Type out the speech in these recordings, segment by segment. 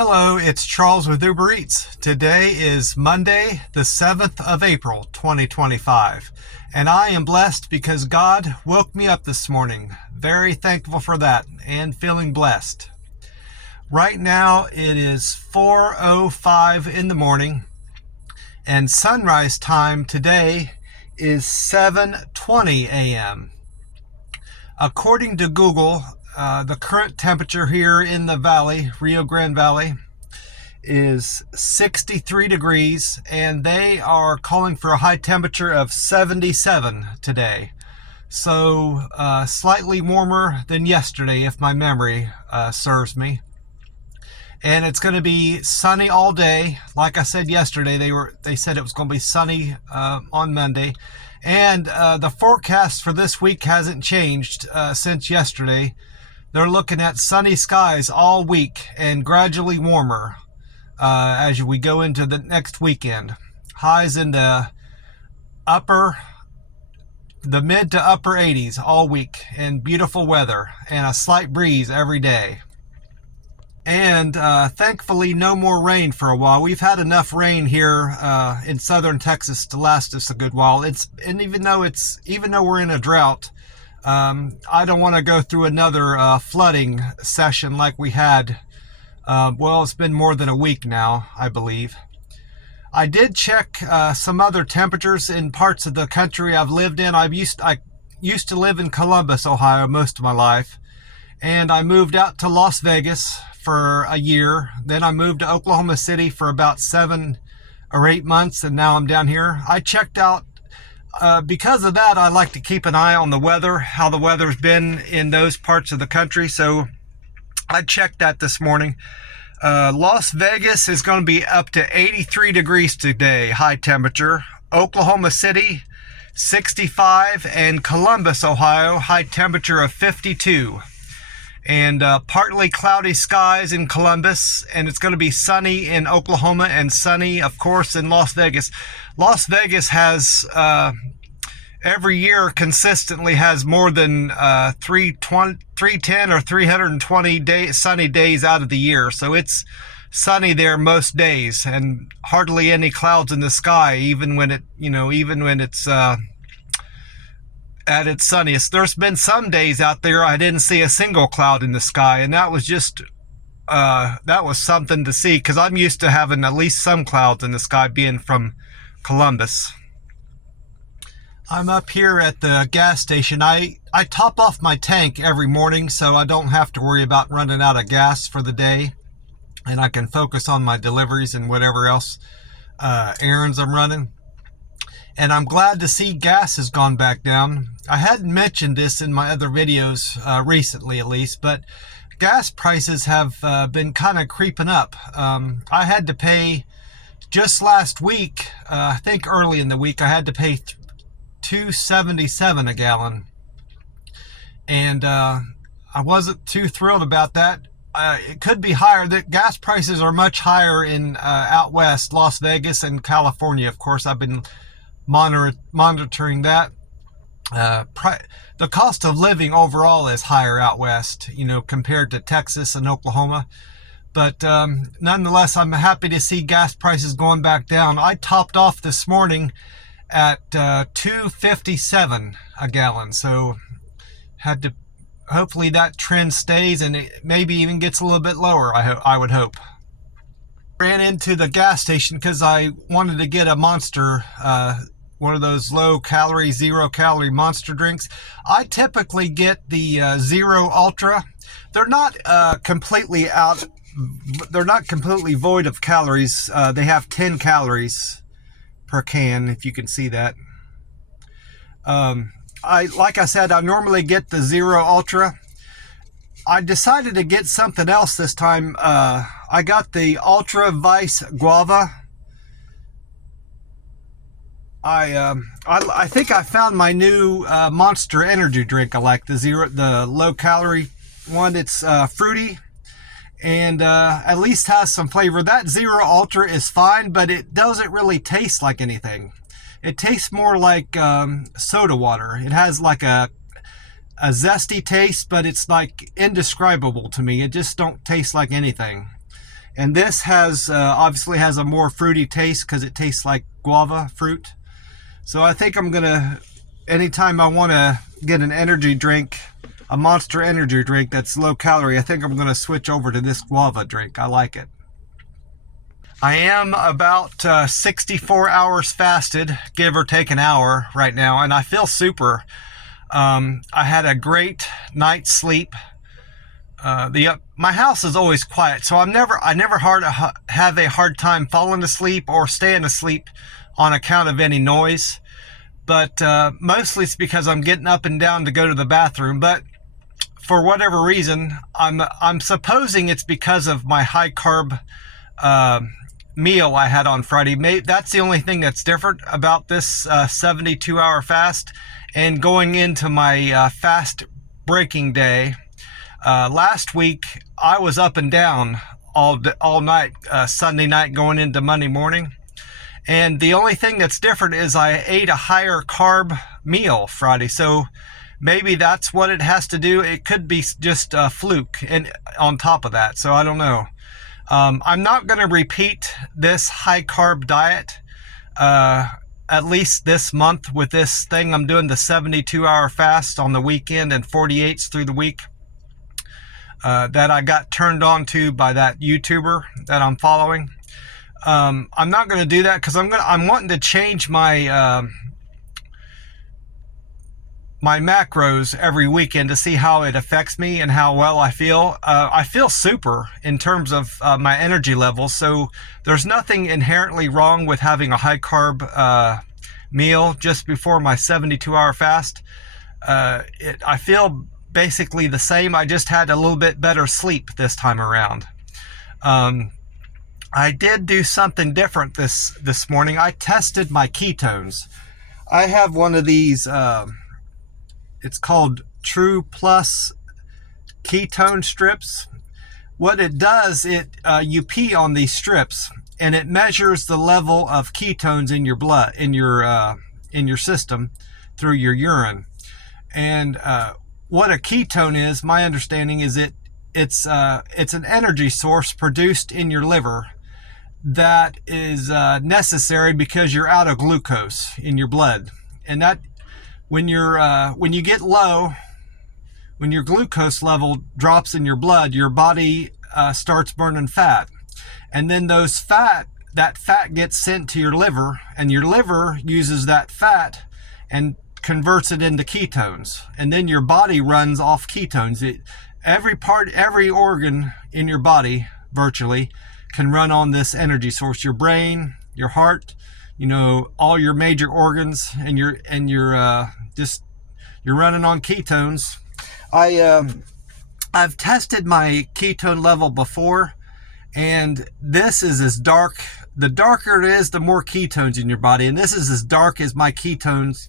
Hello, it's Charles with Uber Eats. Today is Monday, the 7th of April, 2025. And I am blessed because God woke me up this morning. Very thankful for that and feeling blessed. Right now it is 4:05 in the morning and sunrise time today is 7:20 a.m. According to Google, the current temperature here in the valley, Rio Grande Valley, is 63 degrees, and they are calling for a high temperature of 77 today. So slightly warmer than yesterday, if my memory serves me. And it's going to be sunny all day. Like I said yesterday, they said it was going to be sunny on Monday. And the forecast for this week hasn't changed since yesterday. They're looking at sunny skies all week and gradually warmer as we go into the next weekend. Highs in the mid to upper 80s all week, and beautiful weather and a slight breeze every day. And thankfully no more rain for a while. We've had enough rain here in southern Texas to last us a good while. Even though we're in a drought, I don't want to go through another flooding session like we had. Well, it's been more than a week now, I believe. I did check some other temperatures in parts of the country I've lived in. I used to live in Columbus, Ohio, most of my life, and I moved out to Las Vegas for a year. Then I moved to Oklahoma City for about 7 or 8 months, and now I'm down here. I checked out. Because of that, I like to keep an eye on the weather, how the weather's been in those parts of the country. So I checked that this morning. Las Vegas is going to be up to 83 degrees today, high temperature. Oklahoma City, 65, and Columbus, Ohio, high temperature of 52. And partly cloudy skies in Columbus, and it's going to be sunny in Oklahoma and sunny, of course, in Las Vegas. Las Vegas has every year consistently has more than 310 or 320 sunny days out of the year, so it's sunny there most days and hardly any clouds in the sky, even when it's at its sunniest. There's been some days out there I didn't see a single cloud in the sky, and that was just that was something to see, because I'm used to having at least some clouds in the sky, being from Columbus. I'm up here at the gas station. I top off my tank every morning so I don't have to worry about running out of gas for the day, and I can focus on my deliveries and whatever else errands I'm running. And I'm glad to see gas has gone back down. I hadn't mentioned this in my other videos recently, at least, but gas prices have been kind of creeping up. I had to pay, just last week, I think early in the week, I had to pay $2.77 a gallon. And I wasn't too thrilled about that. It could be higher. The gas prices are much higher in out west, Las Vegas and California. Of course, I've been monitoring that. The cost of living overall is higher out west, compared to Texas and Oklahoma. But nonetheless, I'm happy to see gas prices going back down. I topped off this morning at $2.57 a gallon, so hopefully that trend stays, and it maybe even gets a little bit lower. I would hope. Ran into the gas station because I wanted to get a Monster, one of those low-calorie, zero-calorie Monster drinks. I typically get the Zero Ultra. They're not completely void of calories. They have 10 calories per can, if you can see that. Like I said, I normally get the Zero Ultra. I decided to get something else this time. I got the Ultra Vice Guava. I think I found my new Monster energy drink. I like the low calorie one. It's fruity and at least has some flavor. That Zero Ultra is fine, but it doesn't really taste like anything. It tastes more like soda water. It has like a zesty taste, but it's like indescribable to me. It just don't taste like anything. And this has obviously has a more fruity taste because it tastes like guava fruit. So I think I'm gonna, anytime I want to get an energy drink, a Monster energy drink that's low calorie, I think I'm gonna switch over to this guava drink. I like it. I am about 64 hours fasted, give or take an hour right now, and I feel super. I had a great night's sleep. My house is always quiet, so I never have a hard time falling asleep or staying asleep on account of any noise. But mostly it's because I'm getting up and down to go to the bathroom. But for whatever reason, I'm supposing it's because of my high carb meal I had on Friday. Maybe that's the only thing that's different about this 72-hour fast. And going into my fast breaking day. Last week, I was up and down all night, Sunday night going into Monday morning. And the only thing that's different is I ate a higher carb meal Friday. So maybe that's what it has to do. It could be just a fluke and on top of that. So I don't know. I'm not going to repeat this high carb diet, at least this month with this thing. I'm doing the 72-hour fast on the weekend and 48s through the week. That I got turned on to by that YouTuber that I'm following. I'm not going to do that because I'm wanting to change my my macros every weekend to see how it affects me and how well I feel. I feel super in terms of my energy levels. So there's nothing inherently wrong with having a high carb meal just before my 72-hour fast. I feel basically the same. I just had a little bit better sleep this time around. I did do something different this morning. I tested my ketones. I have one of these, it's called True Plus ketone strips. What it does, you pee on these strips and it measures the level of ketones in your blood, in your system through your urine. And what a ketone is, my understanding is it's an energy source produced in your liver that is necessary because you're out of glucose in your blood. And that when you get low, when your glucose level drops in your blood, your body starts burning fat. And then that fat gets sent to your liver, and your liver uses that fat and converts it into ketones. And then your body runs off ketones. Every organ in your body virtually can run on this energy source. Your brain, your heart, all your major organs, and you're running on ketones. I've tested my ketone level before, and this is as dark. The darker it is, the more ketones in your body, and this is as dark as my ketones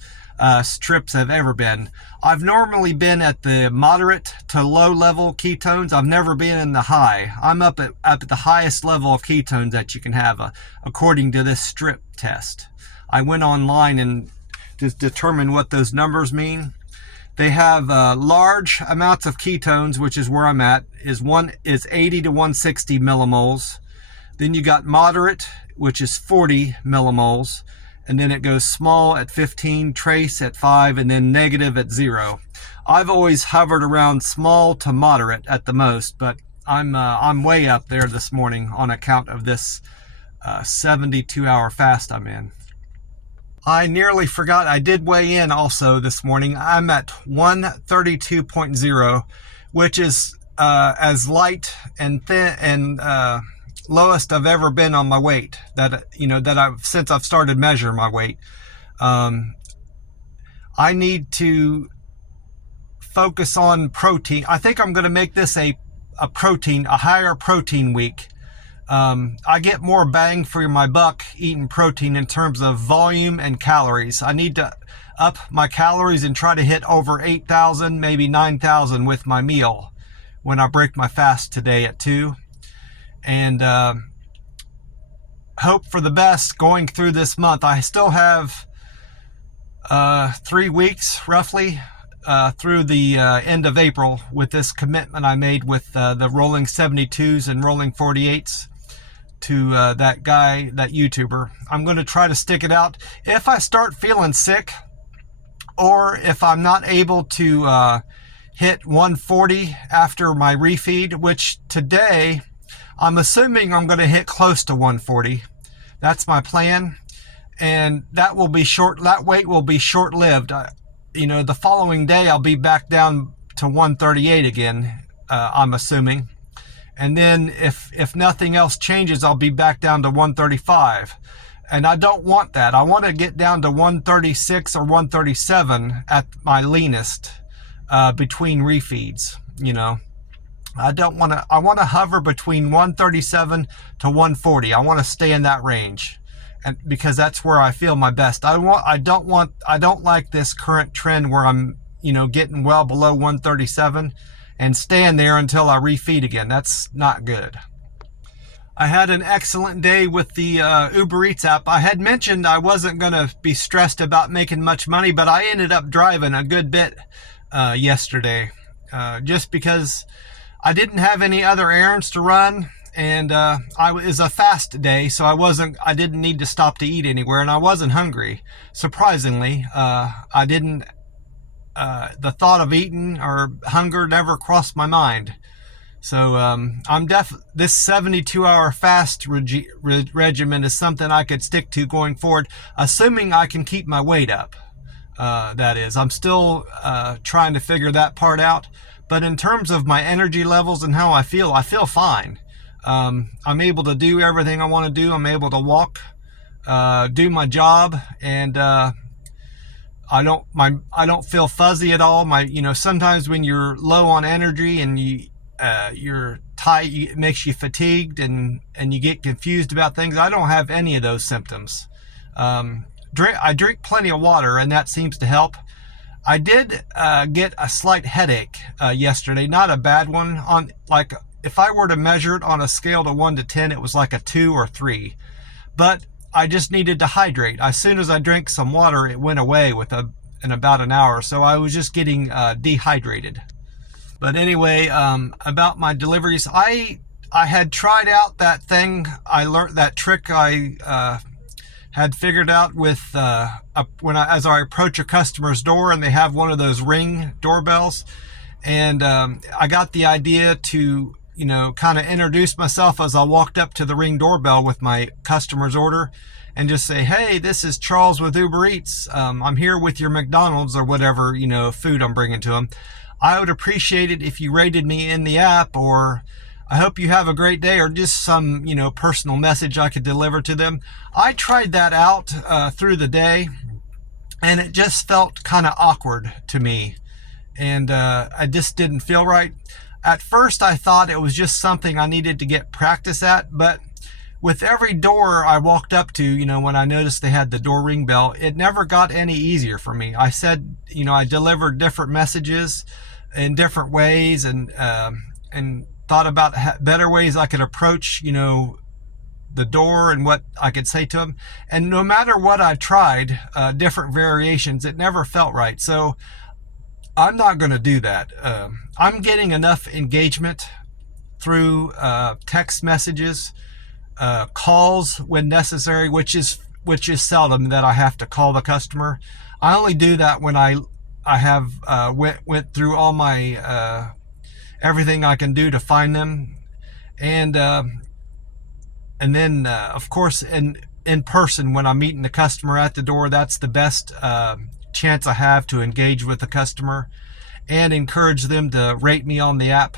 strips have ever been. I've normally been at the moderate to low level ketones. I've never been in the high. I'm up at the highest level of ketones that you can have, according to this strip test. I went online and to determine what those numbers mean. They have large amounts of ketones, which is where I'm at, is 80 to 160 millimoles. Then you got moderate, which is 40 millimoles. And then it goes small at 15, trace at 5, and then negative at 0. I've always hovered around small to moderate at the most, but I'm way up there this morning on account of this 72-hour fast I'm in. I nearly forgot, I did weigh in also this morning. I'm at 132.0, which is as light and thin and lowest I've ever been on my weight. Since I've started measuring my weight. I need to focus on protein. I think I'm going to make this a higher protein week. I get more bang for my buck eating protein in terms of volume and calories. I need to up my calories and try to hit over 8,000, maybe 9,000 with my meal when I break my fast today at 2. And hope for the best going through this month. I still have 3 weeks roughly through the end of April with this commitment I made with the rolling 72s and rolling 48s. that guy, that YouTuber. I'm going to try to stick it out. If I start feeling sick, or if I'm not able to hit 140 after my refeed, which today I'm assuming I'm going to hit close to 140. That's my plan, and that weight will be short-lived. The following day I'll be back down to 138 again, I'm assuming. And then if nothing else changes, I'll be back down to 135. And I don't want that. I want to get down to 136 or 137 at my leanest between refeeds. I want to hover between 137 to 140. I want to stay in that range, and because that's where I feel my best. I don't like this current trend where I'm getting well below 137 and staying there until I refeed again. That's not good. I had an excellent day with the Uber Eats app. I had mentioned I wasn't going to be stressed about making much money, but I ended up driving a good bit yesterday, just because I didn't have any other errands to run, and it was a fast day, so I didn't need to stop to eat anywhere, and I wasn't hungry. Surprisingly, I didn't. The thought of eating or hunger never crossed my mind. So this 72-hour fast regimen is something I could stick to going forward, assuming I can keep my weight up. That is, I'm still trying to figure that part out. But in terms of my energy levels and how I feel fine. I'm able to do everything I want to do. I'm able to walk, do my job, and I don't feel fuzzy at all. Sometimes when you're low on energy and you're tight, it makes you fatigued and you get confused about things. I don't have any of those symptoms. I drink plenty of water, and that seems to help. I did get a slight headache yesterday, not a bad one. If I were to measure it on a scale to 1 to 10, it was like a 2 or 3. But I just needed to hydrate. As soon as I drank some water, it went away in about an hour. So I was just getting dehydrated. But anyway, about my deliveries, I had tried out that thing. I learned that trick I had figured out with as I approach a customer's door and they have one of those Ring doorbells, and I got the idea to kind of introduce myself as I walked up to the Ring doorbell with my customer's order, and just say, "Hey, this is Charles with Uber Eats. I'm here with your McDonald's or whatever food I'm bringing to them. I would appreciate it if you rated me in the app, or I hope you have a great day," or just some, personal message I could deliver to them. I tried that out through the day, and it just felt kind of awkward to me, and I just didn't feel right. At first, I thought it was just something I needed to get practice at, but with every door I walked up to, when I noticed they had the door ring bell, it never got any easier for me. I said, I delivered different messages in different ways, and thought about better ways I could approach, the door and what I could say to them. And no matter what I tried, different variations, it never felt right. So I'm not going to do that. I'm getting enough engagement through text messages, calls when necessary, which is seldom that I have to call the customer. I only do that when I have went through all my everything I can do to find them, and then of course in person when I'm meeting the customer at the door. That's the best chance I have to engage with the customer and encourage them to rate me on the app.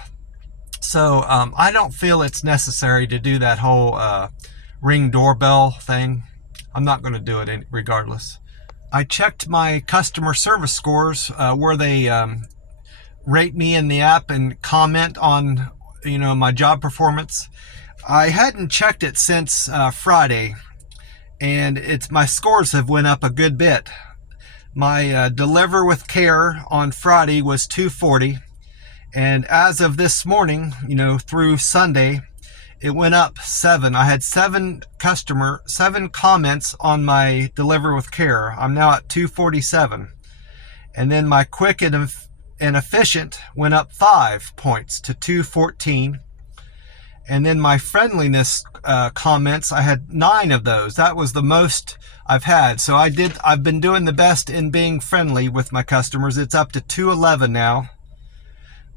So I don't feel it's necessary to do that whole Ring doorbell thing. I'm not going to do it regardless. I checked my customer service scores where they rate me in the app and comment on my job performance. I hadn't checked it since Friday, and my scores have went up a good bit. My deliver with care on Friday was 240, and as of this morning, through Sunday, it went up 7. I had 7 comments on my deliver with care. I'm now at 247. And then my quick and efficient went up 5 points to 214. And then my friendliness comments, I had 9 of those. That was the most I've had. So I've been doing the best in being friendly with my customers. It's up to 211 now.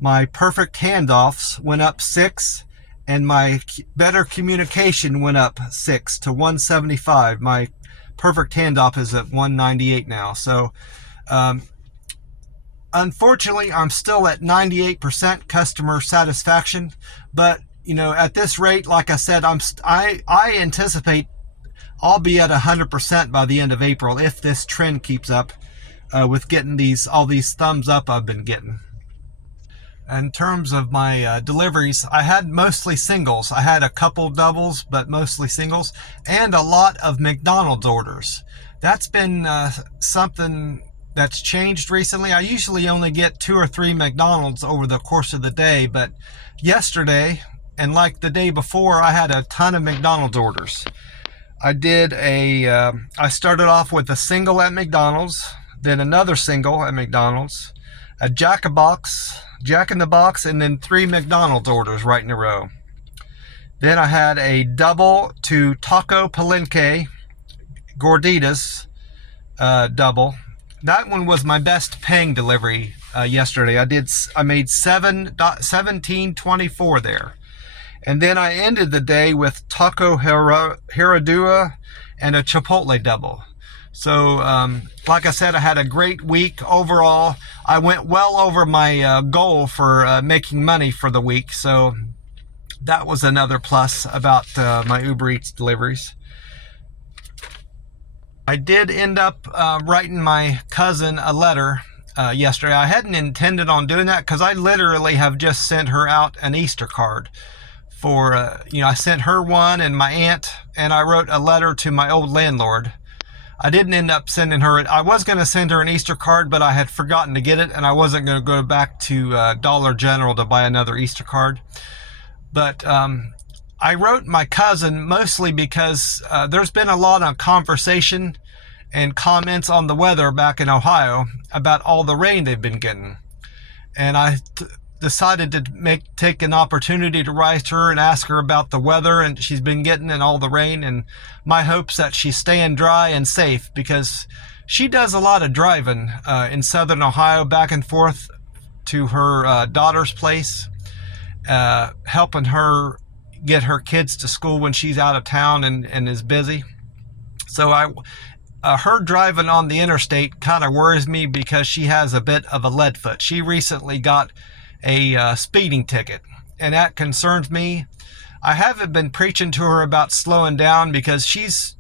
My perfect handoffs went up 6, and my better communication went up 6 to 175. My perfect handoff is at 198 now. So unfortunately, I'm still at 98% customer satisfaction, but at this rate, like I said, I anticipate I'll be at 100% by the end of April if this trend keeps up with getting all these thumbs up I've been getting. In terms of my deliveries, I had mostly singles. I had a couple doubles, but mostly singles, and a lot of McDonald's orders. That's been something that's changed recently. I usually only get 2 or 3 McDonald's over the course of the day, but yesterday, and like the day before, I had a ton of McDonald's orders. I started off with a single at McDonald's, then another single at McDonald's, a Jack in the Box, and then 3 McDonald's orders right in a row. Then I had a double to Taco Palenque, Gorditas double. That one was my best paying delivery yesterday. I made 17.24 there. And then I ended the day with Taco Herradura and a Chipotle double. So, like I said, I had a great week overall. I went well over my goal for making money for the week. So that was another plus about my Uber Eats deliveries. I did end up writing my cousin a letter yesterday. I hadn't intended on doing that because I literally have just sent her out an Easter card. I sent her one and my aunt, and I wrote a letter to my old landlord. I didn't end up sending her it. I was going to send her an Easter card, but I had forgotten to get it, and I wasn't going to go back to Dollar General to buy another Easter card. But I wrote my cousin mostly because there's been a lot of conversation and comments on the weather back in Ohio about all the rain they've been getting. And I decided to take an opportunity to write her and ask her about the weather and she's been getting and all the rain, and my hopes that she's staying dry and safe, because she does a lot of driving in southern Ohio back and forth to her daughter's place, helping her get her kids to school when she's out of town and is busy. So her driving on the interstate kind of worries me because she has a bit of a lead foot. She recently got a speeding ticket, and that concerns me. I haven't been preaching to her about slowing down because she's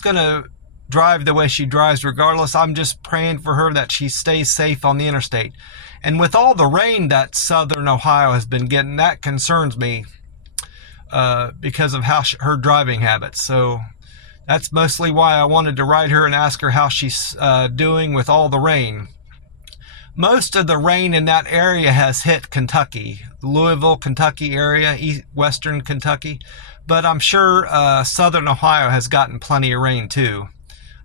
gonna drive the way she drives regardless. I'm just praying for her that she stays safe on the interstate. And with all the rain that southern Ohio has been getting, that concerns me because of how her driving habits. So that's mostly why I wanted to write her and ask her how she's doing with all the rain. Most of the rain in that area has hit Kentucky, Louisville, Kentucky area, western Kentucky, but I'm sure southern Ohio has gotten plenty of rain too.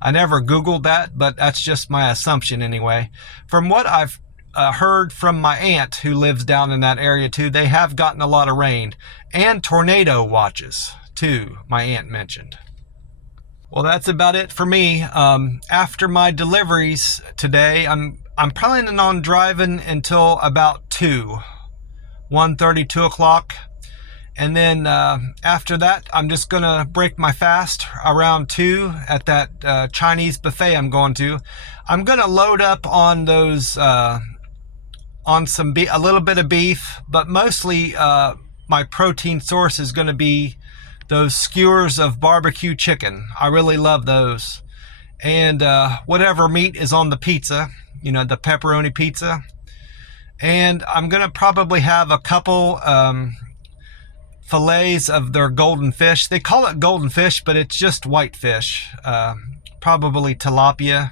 I never Googled that, but that's just my assumption anyway. From what I've heard from my aunt who lives down in that area too, they have gotten a lot of rain, and tornado watches too, my aunt mentioned. Well, that's about it for me. After my deliveries today, I'm planning on driving until about 1:30, 2 o'clock. And then after that, I'm just going to break my fast around 2 at that Chinese buffet I'm going to. I'm going to load up on those, on a little bit of beef, but mostly my protein source is going to be those skewers of barbecue chicken. I really love those. And whatever meat is on the pizza, the pepperoni pizza. And I'm going to probably have a couple fillets of their golden fish. They call it golden fish, but it's just white fish. Probably tilapia,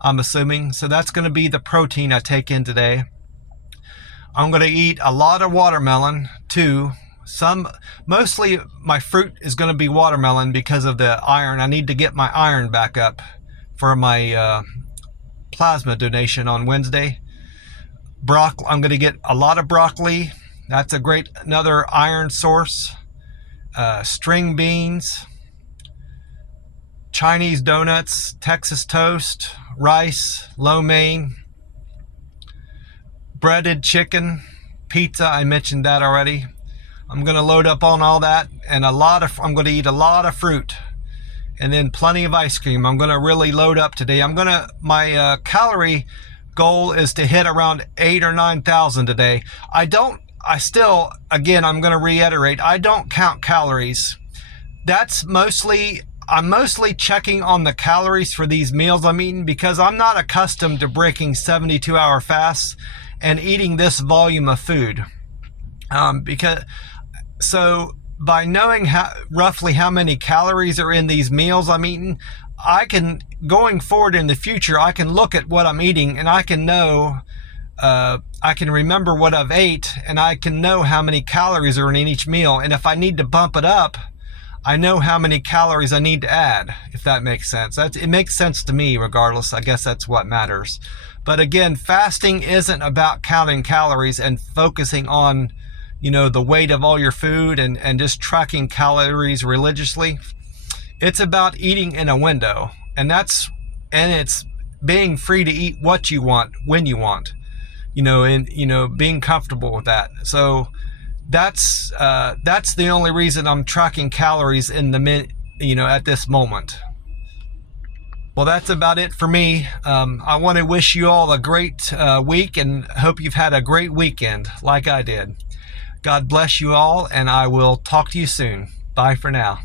I'm assuming. So that's going to be the protein I take in today. I'm going to eat a lot of watermelon too. Mostly my fruit is going to be watermelon because of the iron. I need to get my iron back up for my plasma donation on Wednesday. I'm going to get a lot of broccoli. That's another iron source. string beans, Chinese donuts, Texas toast, rice, lo mein, breaded chicken, pizza, I mentioned that already. I'm going to load up on all that, and I'm going to eat a lot of fruit, and then plenty of ice cream. I'm going to really load up today. My calorie goal is to hit around 8,000 or 9,000 today. I'm going to reiterate, I don't count calories. I'm mostly checking on the calories for these meals I'm eating, because I'm not accustomed to breaking 72-hour fasts and eating this volume of food. So by knowing roughly how many calories are in these meals I'm eating, going forward in the future, I can look at what I'm eating, and I can know, I can remember what I've ate, and I can know how many calories are in each meal. And if I need to bump it up, I know how many calories I need to add, if that makes sense. It makes sense to me regardless. I guess that's what matters. But again, fasting isn't about counting calories and focusing on, the weight of all your food and just tracking calories religiously. It's about eating in a window, and it's being free to eat what you want, when you want, and being comfortable with that. So that's the only reason I'm tracking calories at this moment. Well, that's about it for me. I want to wish you all a great week, and hope you've had a great weekend like I did. God bless you all, and I will talk to you soon. Bye for now.